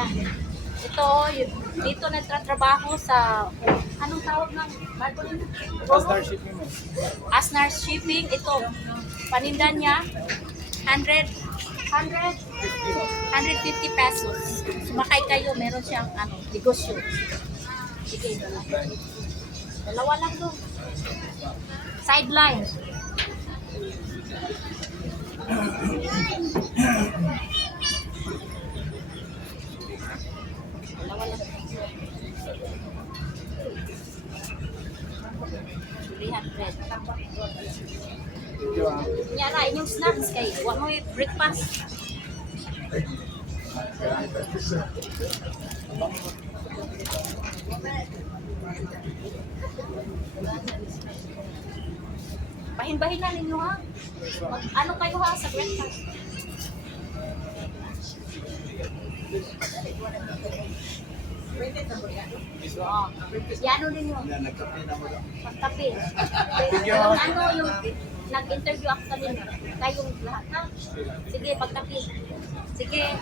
Yan. Ito, dito nagtatrabaho sa, anong tawag ng Marcolino? Astar shipping mo. Asnar Shipping. Ito, paninda niya, 150 pesos. Sumakay kayo, meron siyang negosyo. Sige, dalawa lang doon. Sideline. Dalawa lang. 300. Nyara, inyong snacks kay wa mo breakfast. Bahin-bahin na ninyo ha. Ano kayo ha sa breakfast? Oh, yan ninyo. Pagkape. Yung nag-interview ako kanina. Kayong lahat ha. Sige, pagkape. Sige.